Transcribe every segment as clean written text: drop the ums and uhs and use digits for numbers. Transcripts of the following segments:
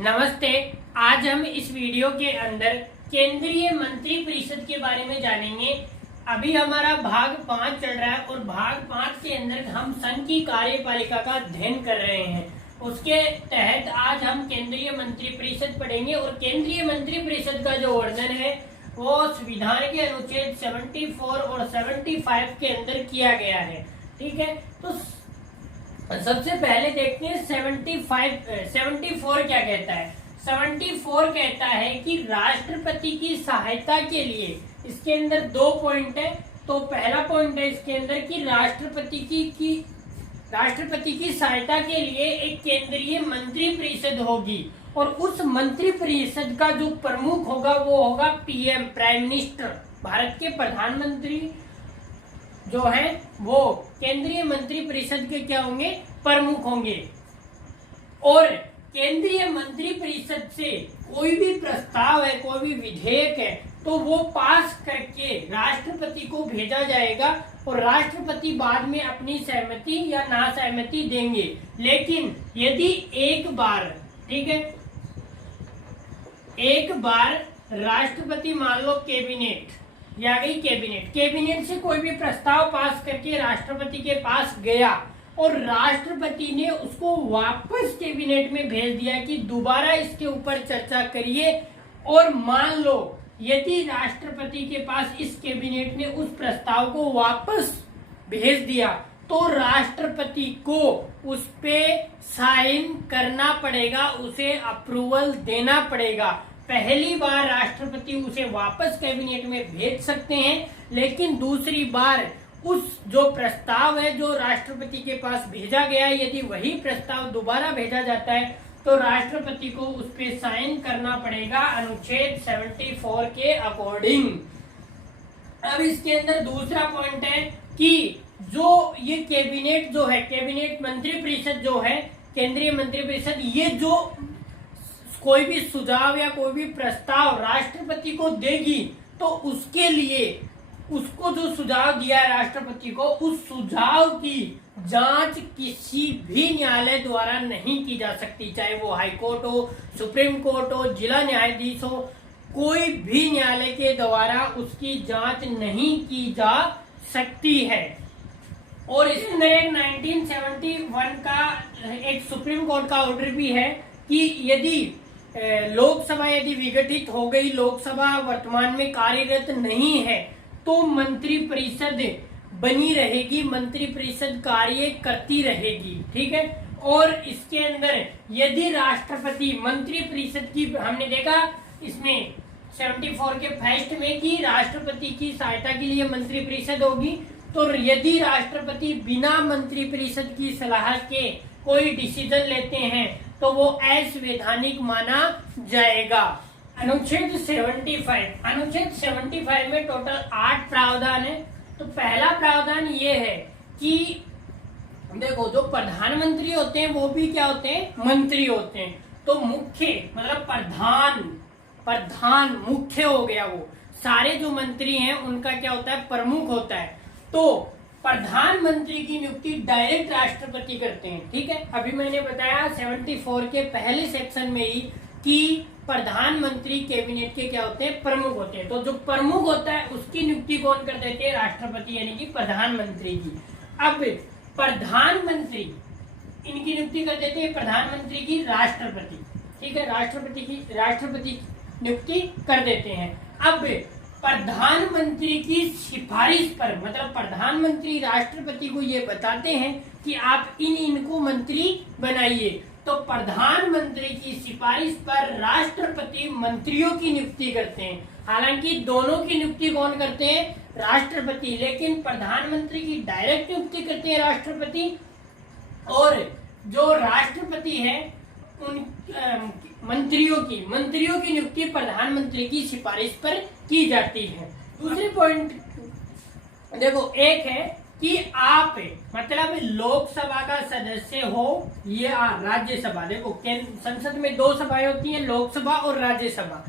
नमस्ते। आज हम इस वीडियो के अंदर केंद्रीय मंत्री परिषद के बारे में जानेंगे। अभी हमारा भाग 5 चल रहा है और भाग 5 के अंदर हम संघ की कार्यपालिका का अध्ययन कर रहे हैं। उसके तहत आज हम केंद्रीय मंत्री परिषद पढ़ेंगे और केंद्रीय मंत्री परिषद का जो वर्णन है वो संविधान के अनुच्छेद 74 और 75 के अंदर किया गया है। ठीक है, तो सबसे पहले देखते हैं 74 क्या कहता है। 74 कहता है कि राष्ट्रपति की सहायता के लिए, इसके अंदर 2 पॉइंट है। तो पहला पॉइंट है इसके अंदर कि राष्ट्रपति की सहायता के लिए एक केंद्रीय मंत्री परिषद होगी और उस मंत्री परिषद का जो प्रमुख होगा वो होगा पीएम, प्राइम मिनिस्टर। भारत के प्रधानमंत्री जो है वो केंद्रीय मंत्री परिषद के क्या होंगे, प्रमुख होंगे। और केंद्रीय मंत्री परिषद से कोई भी प्रस्ताव है, कोई भी विधेयक है, तो वो पास करके राष्ट्रपति को भेजा जाएगा और राष्ट्रपति बाद में अपनी सहमति या ना सहमति देंगे। लेकिन यदि एक बार, ठीक है, एक बार राष्ट्रपति, मान लो कैबिनेट या गई कैबिनेट से कोई भी प्रस्ताव पास करके राष्ट्रपति के पास गया और राष्ट्रपति ने उसको वापस कैबिनेट में भेज दिया कि दोबारा इसके ऊपर चर्चा करिए, और मान लो यदि राष्ट्रपति के पास इस कैबिनेट ने उस प्रस्ताव को वापस भेज दिया तो राष्ट्रपति को उस पे साइन करना पड़ेगा, उसे अप्रूवल देना पड़ेगा। पहली बार राष्ट्रपति उसे वापस कैबिनेट में भेज सकते हैं, लेकिन दूसरी बार उस जो प्रस्ताव है जो राष्ट्रपति के पास भेजा गया है, यदि वही प्रस्ताव दोबारा भेजा जाता है तो राष्ट्रपति को उस पे साइन करना पड़ेगा अनुच्छेद 74 के अकॉर्डिंग। अब इसके अंदर दूसरा पॉइंट है कि जो ये कैबिनेट जो है, कैबिनेट मंत्री परिषद जो है, केंद्रीय मंत्री परिषद, ये जो कोई भी सुझाव या कोई भी प्रस्ताव राष्ट्रपति को देगी तो उसके लिए उसको जो सुझाव दिया है राष्ट्रपति को, उस सुझाव की जांच किसी भी न्यायालय द्वारा नहीं की जा सकती, चाहे वो हाई कोर्ट हो, सुप्रीम कोर्ट हो, जिला न्यायाधीश हो, कोई भी न्यायालय के द्वारा उसकी जांच नहीं की जा सकती है। और इसके अंदर एक 1971 का एक सुप्रीम कोर्ट का ऑर्डर भी है कि यदि लोकसभा यदि विघटित हो गई, लोकसभा वर्तमान में कार्यरत नहीं है, तो मंत्री परिषद बनी रहेगी, मंत्री परिषद कार्य करती रहेगी। ठीक है, और इसके अंदर यदि राष्ट्रपति मंत्री परिषद की, हमने देखा इसमें 74 के फर्स्ट में कि राष्ट्रपति की सहायता के लिए मंत्री परिषद होगी, तो यदि राष्ट्रपति बिना मंत्री परिषद की सलाह के कोई डिसीजन लेते हैं तो वो असंवैधानिक माना जाएगा। अनुच्छेद 75 में टोटल 8 प्रावधान है। तो पहला प्रावधान ये है कि देखो, जो प्रधानमंत्री होते हैं वो भी क्या होते हैं, मंत्री होते हैं। तो मुख्य मतलब प्रधान मुख्य हो गया, वो सारे जो मंत्री हैं उनका क्या होता है, प्रमुख होता है। तो प्रधानमंत्री की नियुक्ति डायरेक्ट राष्ट्रपति करते हैं। ठीक है, अभी मैंने बताया 74 के पहले सेक्शन में ही कि प्रधानमंत्री कैबिनेट के क्या होते हैं, प्रमुख होते हैं। तो जो प्रमुख होता है उसकी नियुक्ति कौन कर देते हैं, राष्ट्रपति, यानी कि प्रधानमंत्री की। अब प्रधानमंत्री इनकी नियुक्ति कर देते हैं प्रधानमंत्री की राष्ट्रपति। ठीक है, राष्ट्रपति नियुक्ति कर देते हैं। अब प्रधानमंत्री की सिफारिश पर, मतलब प्रधानमंत्री राष्ट्रपति को ये बताते हैं कि आप इनको मंत्री बनाइए, तो प्रधानमंत्री की सिफारिश पर राष्ट्रपति मंत्रियों की नियुक्ति करते हैं। हालांकि दोनों की नियुक्ति कौन करते हैं, राष्ट्रपति, लेकिन प्रधानमंत्री की डायरेक्ट नियुक्ति करते हैं राष्ट्रपति, और जो राष्ट्रपति है उन मंत्रियों की नियुक्ति प्रधानमंत्री की सिफारिश पर की जाती है। दूसरी पॉइंट देखो, एक है कि आप मतलब लोकसभा का सदस्य हो या राज्यसभा। देखो, संसद में 2 सभाएं होती हैं, लोकसभा और राज्यसभा।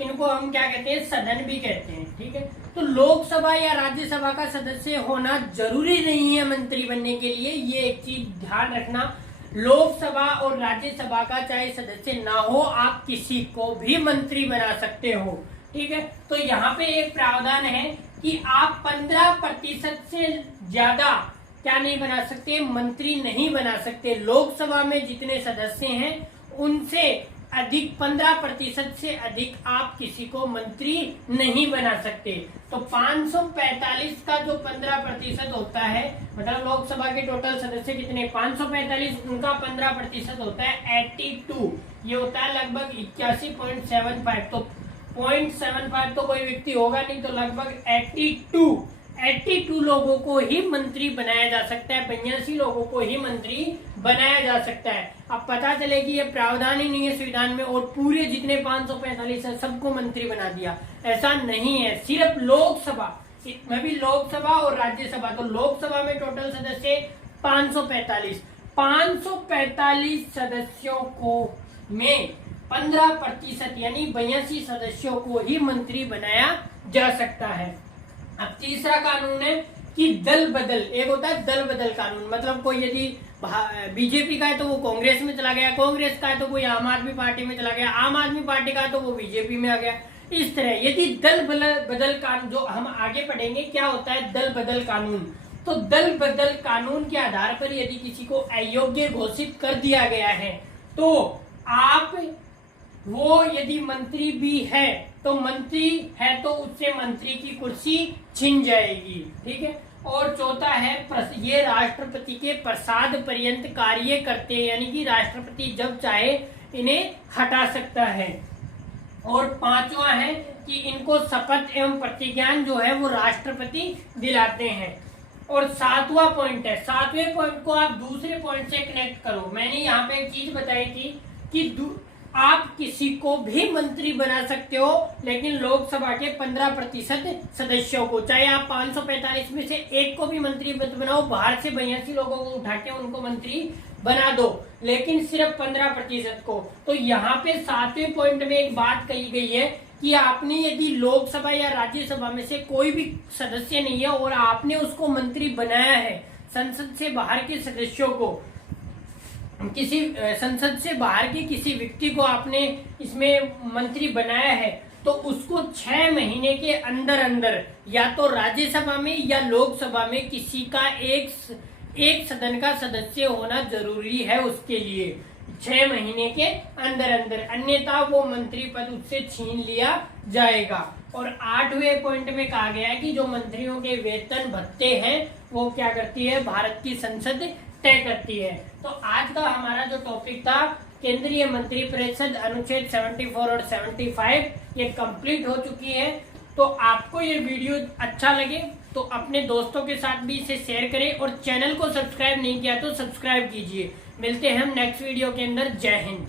इनको हम क्या कहते हैं, सदन भी कहते हैं। ठीक है, तो लोकसभा या राज्यसभा का सदस्य होना जरूरी नहीं है मंत्री बनने के लिए, ये एक चीज ध्यान रखना। लोकसभा और राज्यसभा का चाहे सदस्य ना हो, आप किसी को भी मंत्री बना सकते हो। ठीक है, तो यहाँ पे एक प्रावधान है कि आप 15% से ज्यादा क्या नहीं बना सकते, मंत्री नहीं बना सकते। लोकसभा में जितने सदस्य हैं उनसे अधिक 15% से अधिक आप किसी को मंत्री नहीं बना सकते। तो 545 का जो 15% होता है, मतलब लोकसभा के टोटल सदस्य कितने 545, उनका 15% होता है 82, ये होता है लगभग 81.75। तो 0.75 तो कोई व्यक्ति होगा नहीं, तो लगभग 82 लोगों को ही मंत्री बनाया जा सकता है, 82 लोगों को ही मंत्री बनाया जा सकता है। अब पता चले कि ये प्रावधान ही नहीं है संविधान में और पूरे जितने 545 है सबको मंत्री बना दिया, ऐसा नहीं है। सिर्फ लोकसभा में भी, लोकसभा और राज्यसभा, तो लोकसभा में टोटल सदस्य 545 सदस्यों को में 15% यानी 82 सदस्यों को ही मंत्री बनाया जा सकता है। अब तीसरा कानून है कि दल बदल। एक होता है दल बदल कानून, मतलब कोई यदि बीजेपी का है तो वो कांग्रेस में चला गया, कांग्रेस का है तो कोई आम आदमी पार्टी में चला गया, आम आदमी पार्टी का है तो वो बीजेपी में आ गया। इस तरह यदि दल बदल कानून, जो हम आगे पढ़ेंगे क्या होता है दल बदल कानून, तो दल बदल कानून के आधार पर यदि किसी को अयोग्य घोषित कर दिया गया है तो आप वो यदि मंत्री भी है तो मंत्री है तो उससे मंत्री की कुर्सी छिन जाएगी। ठीक है, और चौथा है ये राष्ट्रपति के प्रसाद पर्यंत कार्य करते हैं, यानी कि राष्ट्रपति जब चाहे इन्हें हटा सकता है। और पांचवा है कि इनको शपथ एवं प्रतिज्ञान जो है वो राष्ट्रपति दिलाते हैं। और सातवां पॉइंट है, सातवें पॉइंट को आप दूसरे पॉइंट से कनेक्ट करो। मैंने यहाँ पे एक चीज बताई थी कि आप किसी को भी मंत्री बना सकते हो, लेकिन लोकसभा के 15% सदस्यों को, चाहे आप 545 में से एक को भी मंत्री मत बनाओ, बाहर से 82 लोगों को उठा के उनको मंत्री बना दो, लेकिन सिर्फ 15% को। तो यहाँ पे 7वें पॉइंट में एक बात कही गई है कि आपने यदि लोकसभा या राज्यसभा में से कोई भी सदस्य नहीं है और आपने उसको मंत्री बनाया है, संसद से बाहर के सदस्यों को, किसी संसद से बाहर के किसी व्यक्ति को आपने इसमें मंत्री बनाया है, तो उसको 6 महीने के अंदर अंदर या तो राज्यसभा में या लोकसभा में किसी का एक सदन का सदस्य होना जरूरी है उसके लिए, 6 महीने के अंदर अंदर, अन्यथा वो मंत्री पद उससे छीन लिया जाएगा। और 8वें पॉइंट में कहा गया है कि जो मंत्रियों के वेतन भत्ते हैं वो क्या करती है, भारत की संसद तय करती है। तो आज का हमारा जो टॉपिक था केंद्रीय मंत्रिपरिषद अनुच्छेद 74 और 75, ये कंप्लीट हो चुकी है। तो आपको ये वीडियो अच्छा लगे तो अपने दोस्तों के साथ भी इसे शेयर करें और चैनल को सब्सक्राइब नहीं किया तो सब्सक्राइब कीजिए। मिलते हैं हम नेक्स्ट वीडियो के अंदर। जय हिंद।